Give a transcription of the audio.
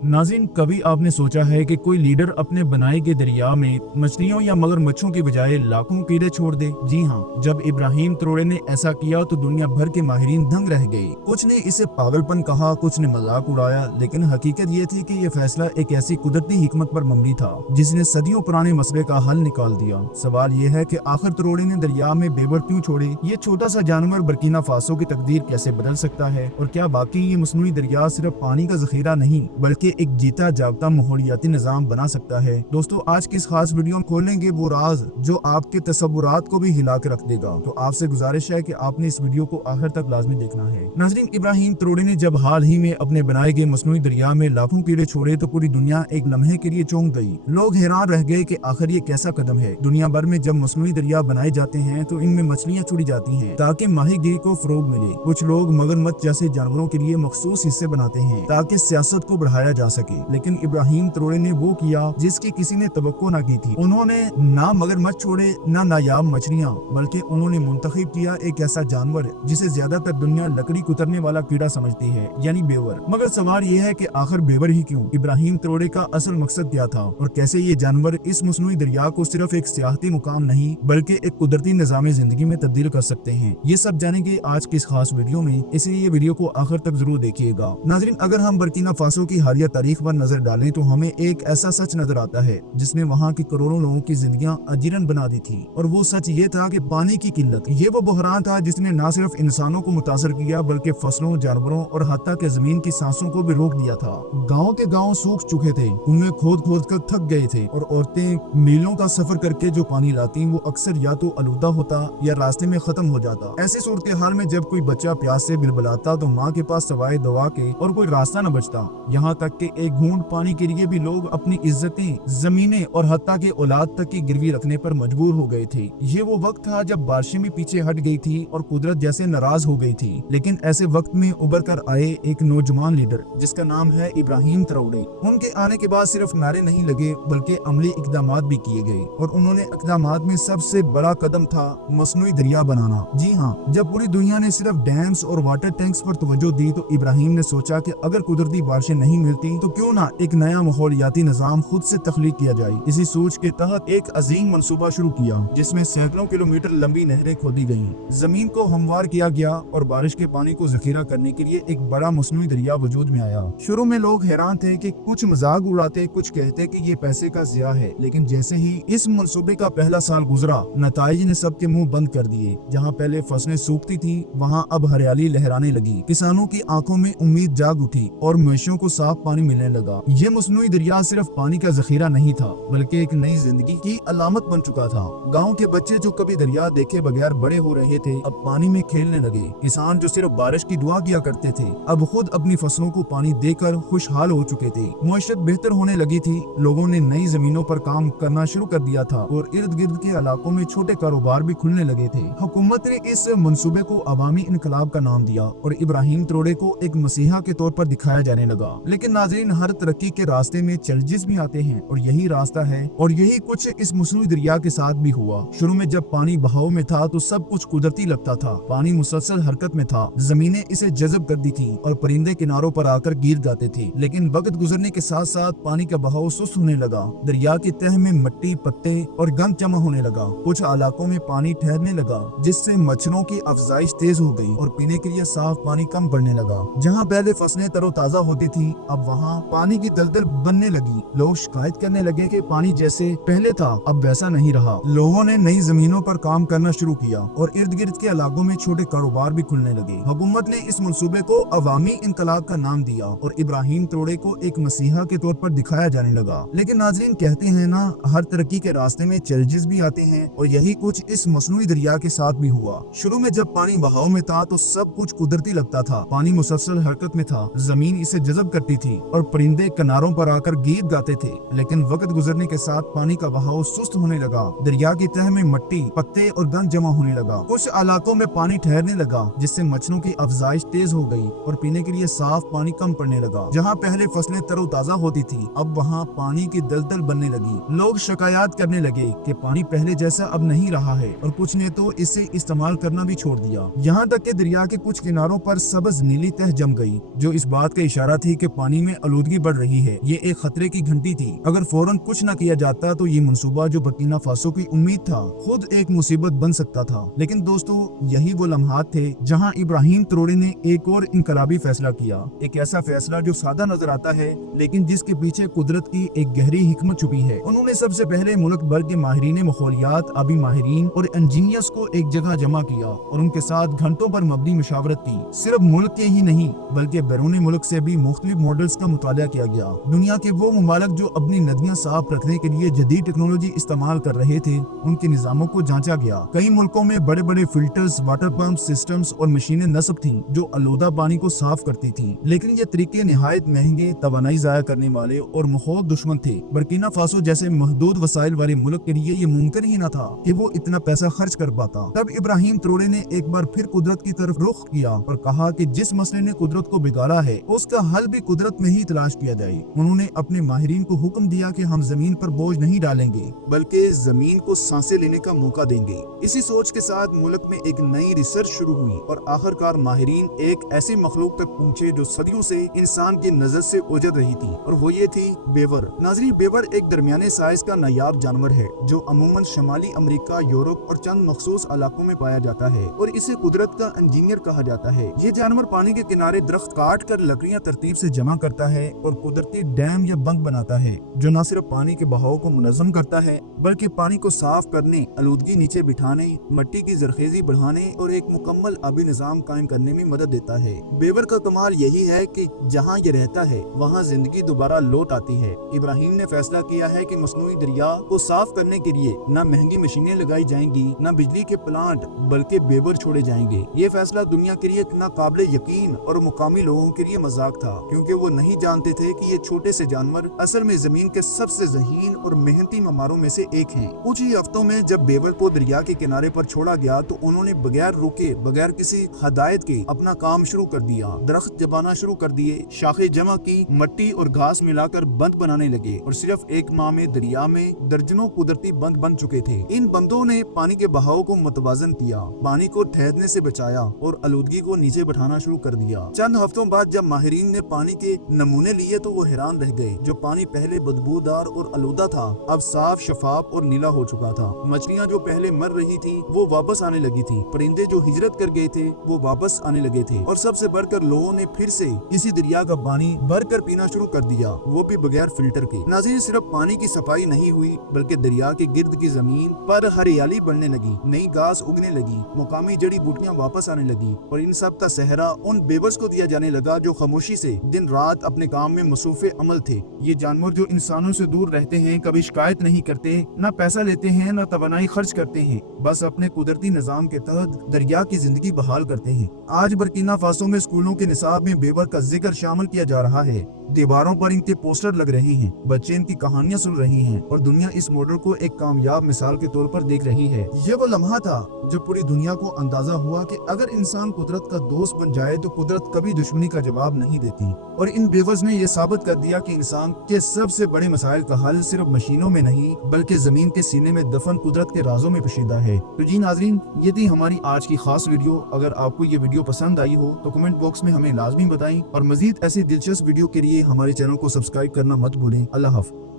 नाज़रीन, कभी आपने सोचा है कि कोई लीडर अपने बनाए गए दरिया में मछलियों या मगरमच्छों की बजाय लाखों कीड़े छोड़ दे? जी हाँ, जब इब्राहिम ट्रोड़े ने ऐसा किया तो दुनिया भर के माहिरीन दंग रह गए। कुछ ने इसे पागलपन कहा, कुछ ने मजाक उड़ाया, लेकिन हकीकत ये थी कि ये फैसला एक ऐसी कुदरती हिकमत पर मबनी था जिसने सदियों पुराने मसले का हल निकाल दिया। सवाल ये है कि आखिर ट्रोड़े ने दरिया में बेबर क्यों छोड़े? ये छोटा सा जानवर बर्किना फासो की तकदीर कैसे बदल सकता है? और क्या बाकी ये मसनूई दरिया सिर्फ पानी का जखीरा नहीं बल्कि एक जीता जागता माहौलियाती निजाम बना सकता है? दोस्तों, आज की इस खास वीडियो में खोलेंगे वो राज जो आपके तसव्वुरात को भी हिला के रख देगा। तो आपसे गुजारिश है कि आपने इस वीडियो को आखिर तक लाजमी देखना है। नाज़रीन, इब्राहिम ट्रोड़े ने जब हाल ही में अपने बनाए गए मसनूई दरिया में लाखों कीड़े छोड़े तो पूरी दुनिया एक लम्हे के लिए चौंक गई। लोग हैरान रह गए कि आखिर ये कैसा कदम है। दुनिया भर में जब मसनूई दरिया बनाए जाते हैं तो इनमें मछलियाँ छोड़ी जाती हैं ताकि माहीगीरी को फरोग मिले। कुछ लोग मगरमच्छ जैसे जानवरों के लिए मखसूस हिस्से बनाते हैं ताकि सियासत को बढ़ाया जा सके, लेकिन इब्राहिम ट्रोड़े ने वो किया जिसकी किसी ने तवक्को न की थी। उन्होंने ना मगरमच्छ छोड़े ना नायाब मछलियाँ, बल्कि उन्होंने मुंतखब किया एक ऐसा जानवर जिसे ज्यादातर दुनिया लकड़ी कुतरने वाला कीड़ा समझती है, यानी बेवर। मगर सवाल ये है कि आखिर बेवर ही क्यों? इब्राहिम ट्रोड़े का असल मकसद क्या था और कैसे ये जानवर इस मसनूई दरिया को सिर्फ एक सियाहती मुकाम नहीं बल्कि एक कुदरती निजाम जिंदगी में तब्दील कर सकते हैं? ये सब जानेंगे आज की इस खास वीडियो में, इसलिए ये वीडियो को आखिर तक जरूर देखिएगा। नाज़रीन, अगर हम बर्किना फासो की हालिया तारीख पर नजर डालें तो हमें एक ऐसा सच नजर आता है जिसने वहाँ की करोड़ों लोगों की जिंदगियां अजीरन बना दी थी। और वो सच ये था कि पानी की किल्लत। ये वो बहरान था जिसने न सिर्फ इंसानों को मुतासर किया बल्कि फसलों, जानवरों और हत्ता के जमीन की सांसों को भी रोक दिया था। गाँव के गाँव सूख चुके थे, उनमें खोद खोद कर थक गए थे और औरतें मीलों का सफर करके जो पानी लाती वो अक्सर या तो आलूदा होता या रास्ते में खत्म हो जाता। ऐसी सूरत हाल में जब कोई बच्चा प्यास से बिलबिलाता तो माँ के पास सवाए दवा के और कोई रास्ता न बचता। यहाँ तक कि एक घूंट पानी के लिए भी लोग अपनी इज्जतें, जमीनें और हत्ता के औलाद तक की गिरवी रखने पर मजबूर हो गए थे। ये वो वक्त था जब बारिशें भी पीछे हट गई थी और कुदरत जैसे नाराज हो गई थी। लेकिन ऐसे वक्त में उभर कर आए एक नौजवान लीडर जिसका नाम है इब्राहिम ट्रोड़े। उनके आने के बाद सिर्फ नारे नहीं लगे बल्कि अमली इकदामात भी किए गए और उन्होंने इकदामात में सबसे बड़ा कदम था मसनूई दरिया बनाना। जी हाँ, जब पूरी दुनिया ने सिर्फ डैम्स और वाटर टैंक्स पर तवज्जो दी तो इब्राहिम ने सोचा कि अगर कुदरती बारिशें नहीं मिलती तो क्यों ना एक नया माहौलियाती निजाम खुद से तख्लीक किया जाए। इसी सोच के तहत एक अजीम मंसूबा शुरू किया जिसमें सैकड़ों किलोमीटर लंबी नहरें खोदी गयी, जमीन को हमवार किया गया और बारिश के पानी को जखीरा करने के लिए एक बड़ा मसनूई दरिया वजूद में आया। शुरू में लोग हैरान थे कि कुछ मजाक उड़ाते, कुछ कहते कि ये पैसे का ज़िया है, लेकिन जैसे ही इस मंसूबे का पहला साल गुजरा नताइज ने सबके मुंह बंद कर दिए। जहाँ पहले फसलें सूखती थी वहाँ अब हरियाली लहराने लगी, किसानों की आंखों में उम्मीद जाग उठी और मवेशियों को साफ पानी मिलने लगा। ये मसनूई दरिया सिर्फ पानी का जखीरा नहीं था बल्कि एक नई जिंदगी की अलामत बन चुका था। गाँव के बच्चे जो कभी दरिया देखे बगैर बड़े हो रहे थे अब पानी में खेलने लगे। किसान जो सिर्फ बारिश की दुआ किया करते थे अब खुद अपनी फसलों को पानी देकर खुशहाल हो चुके थे। मुआशरत बेहतर होने लगी थी, लोगों ने नई जमीनों पर काम करना शुरू कर दिया था और इर्द गिर्द के इलाकों में छोटे कारोबार भी खुलने लगे थे। हुकूमत ने इस मंसूबे को अवामी इनकलाब का नाम दिया और इब्राहिम ट्रोड़े को एक मसीहा के तौर पर दिखाया जाने लगा। लेकिन नाज़रीन, हर तरक्की के रास्ते में चैलेंजेस भी आते हैं और यही रास्ता है और यही कुछ इस मसनूई दरिया के साथ भी हुआ। शुरू में जब पानी बहाव में था तो सब कुछ कुदरती लगता था, पानी मुसलसल हरकत में था, जमीनें इसे जज़ब कर दी थी और परिंदे किनारों पर आकर गिर जाते थे। लेकिन वक्त गुजरने के साथ साथ पानी का बहाव सुस्त होने लगा, दरिया की तह में मिट्टी, पत्ते और गंद जमा होने लगा। कुछ इलाकों में पानी ठहरने लगा जिससे मच्छरों की अफजाइश तेज हो गई और पीने के लिए साफ पानी कम पड़ने लगा। जहाँ पहले फसलें तरोताजा होती थी अब वहाँ पानी की दलदल बनने लगी। लोग शिकायत करने लगे कि पानी जैसे पहले था अब वैसा नहीं रहा। लोगों ने नई जमीनों पर काम करना शुरू किया और इर्द गिर्द के इलाकों में छोटे कारोबार भी खुलने लगे। हुकूमत ने इस मंसूबे को अवामी इनकलाब का नाम दिया और इब्राहिम ट्रोड़े को एक मसीहा के तौर पर दिखाया जाने लगा। लेकिन नाज़रीन, कहते हैं ना, हर तरक्की के रास्ते में चैलेंजेस भी आते हैं और यही कुछ इस मसनूई दरिया के साथ भी हुआ। शुरू में जब पानी बहाव में था तो सब कुछ कुदरती लगता था, पानी मुसलसल हरकत में था, जमीन इसे जज़ब करती थी और परिंदे किनारों पर आकर गीत गाते थे। लेकिन वक्त गुजरने के साथ पानी का बहाव सुस्त होने लगा, दरिया की तह में मिट्टी, पत्ते और गंद जमा होने लगा। कुछ इलाकों में पानी ठहरने लगा जिससे मच्छरों की अफजाइश तेज हो गई और पीने के लिए साफ पानी कम पड़ने लगा। जहाँ पहले फसलें तरोताजा होती थी अब वहाँ पानी की दलदल बनने लगी। लोग शिकायत करने लगे कि पानी पहले जैसा अब नहीं रहा है और कुछ ने तो इसे इस्तेमाल करना भी छोड़ दिया। यहाँ तक कि दरिया के कुछ किनारों पर सब्ज नीली तह जम गई जो इस बात का इशारा थी कि पानी में आलूदगी बढ़ रही है। ये एक खतरे की घंटी थी। अगर फौरन कुछ न किया जाता तो ये मंसूबा जो बर्किना फासो की उम्मीद था खुद एक मुसीबत बन सकता था। लेकिन दोस्तों, यही वो लम्हात थे जहां इब्राहिम ट्रोरे ने एक और इनकलाबी फैसला किया। एक ऐसा फैसला जो सादा नजर आता है लेकिन जिसके पीछे कुदरत की एक गहरी हिकमत छुपी है। उन्होंने सबसे पहले मुल्क भर के माहिरीन माहौलियात, आबी माहिरीन और इंजीनियर्स को एक जगह जमा किया और उनके साथ घंटों पर मबनी मुशावरत की। सिर्फ मुल्क के ही नहीं बल्कि बैरूनी मुल्क से भी मुख्तलिफ मॉडल्स का मुताला किया गया। दुनिया के वो ममालिक जो अपनी नदियां साफ रखने के लिए जदीद टेक्नोलॉजी इस्तेमाल कर रहे थे, उनके निजामों को जांचा गया। कई मुल्कों में बड़े बड़े फिल्टर्स, वाटर पंप सिस्टम्स और मशीनें नस्ब थीं जो आलूदा पानी को साफ करती थीं। लेकिन ये तरीके निहायत महंगे, तवानाई जाया करने वाले और माहौल दुश्मन थे। बर्किना फासो जैसे महदूद वसाइल वाले मुल्क के लिए ये मुमकिन ही न था कि वो इतना पैसा खर्च कर पाता। तब इब्राहिम ट्रोरे ने एक बार फिर कुदरत की तरफ रुख किया और कहा कि जिस मसले ने कुदरत को बिगाड़ा है उसका हल भी कुदरत में ही तलाश किया जाए। उन्होंने अपने माहिरीन को हुक्म दिया कि हम जमीन पर बोझ नहीं डालेंगे बल्कि जमीन को सांसें लेने का मौका देंगे। इसी सोच के साथ मुल्क में एक नई रिसर्च शुरू हुई और आखिरकार माहिरीन एक ऐसी मखलूक तक पहुँचे जो सदियों से इंसान की नजर से ओझल रही थी, और वो ये थी बेवर। नाज़रीन, बेवर एक दरमियाने साइज का नायाब जानवर है जो अमूमन शमाली अमेरिका, यूरोप और चंद मखसूस इलाकों में पाया जाता है और इसे कुदरत का इंजीनियर कहा जाता है। ये जानवर पानी के किनारे दरख्त काट कर लकड़ियां तरतीब से जमा करता है और कुदरती डैम या बंक बनाता है जो न सिर्फ पानी के बहाव को मुनज़्ज़म करता है बल्कि पानी को साफ करने, आलूदगी नीचे बिठाने, मिट्टी की जरखेजी बढ़ाने और एक मुकम्मल आबी निज़ाम कायम करने में मदद देता है। बेवर का कमाल यही है कि जहाँ ये रहता है वहाँ जिंदगी दोबारा लौट आती है। इब्राहिम ने फैसला किया है कि मसनूई दरिया को साफ करने के लिए न महंगी मशीनें लगाई जाएंगी, न बिजली के प्लांट, बल्कि बेवर छोड़े जाएंगे। ये फैसला दुनिया के लिए ना काबिल यकीन और मुकामी लोगों के लिए मजाक था, क्योंकि वो नहीं जानते थे कि ये छोटे से जानवर असल में जमीन के सबसे ज़हीन और मेहनती ममारों में से एक हैं। कुछ ही हफ्तों में जब बेवर को दरिया के किनारे पर छोड़ा गया तो उन्होंने बगैर रुके, बगैर किसी हदायत के अपना काम शुरू कर दिया। दरख्त जमाना शुरू कर दिए, शाखें जमा की, मिट्टी और घास मिलाकर बंद बनाने लगे और सिर्फ एक माह में दरिया में दर्जनों कुदरती बंद बन चुके थे। इन बंदों ने पानी के बहाव को मुतवाजन किया, पानी को ठहरने से बचाया और आलूदगी को नीचे बैठाना शुरू कर दिया। चंद हफ्तों बाद जब माहिरीन ने पानी के नमूने लिए तो वो हैरान रह गए। जो पानी पहले बदबूदार और आलूदा था अब साफ, शफाफ और नीला हो चुका था। मछलियाँ जो पहले मर रही थी वो वापस आने लगी थी, परिंदे जो हिजरत कर गए थे वो वापस आने लगे थे, और सबसे बढ़कर लोगों ने फिर से इसी दरिया का पानी भर कर पीना शुरू कर दिया, वो भी बगैर फिल्टर के। नाज़रीन, सिर्फ पानी की सफाई नहीं हुई बल्कि दरिया के गिर्द की जमीन पर हरियाली बढ़ने लगी, नई घास उगने लगी, मुकामी जड़ी बूटियां वापस आने लगी और इन सब का सहरा उन बेबस को दिया जाने लगा जो खामोशी से दिन रात अपने काम में मसरूफ़े अमल थे। ये जानवर जो इंसानों से दूर रहते हैं, कभी शिकायत नहीं करते, न पैसा लेते हैं, न तवानाई खर्च करते हैं, बस अपने कुदरती निज़ाम के तहत दरिया की जिंदगी बहाल करते हैं। आज बर्किना फासो में स्कूलों के निसाब में बेवर का जिक्र शामिल किया जा रहा है, दीवारों पर इनके पोस्टर लग रहे हैं, बच्चे इनकी कहानियां सुन रहे हैं और दुनिया इस मॉडल को एक कामयाब मिसाल के तौर पर देख रही है। ये वो लम्हा था जब पूरी दुनिया को अंदाजा हुआ कि अगर इंसान कुदरत का दोस्त बन जाए तो कुदरत कभी दुश्मनी का जवाब नहीं देती, और इन बेवर्स ने यह साबित कर दिया कि इंसान के सबसे बड़े मसाइल का हल सिर्फ मशीनों में नहीं बल्कि जमीन के सीने में दफन कुदरत के राजों में पोशीदा है। तो जी नाजरीन, ये थी हमारी आज की खास वीडियो। अगर आपको ये वीडियो पसंद आई हो तो कमेंट बॉक्स में हमें लाजमी बताएं और मजीद ऐसी दिलचस्प वीडियो के लिए हमारे चैनल को सब्सक्राइब करना मत भूलें। अल्लाह हाफ़िज़।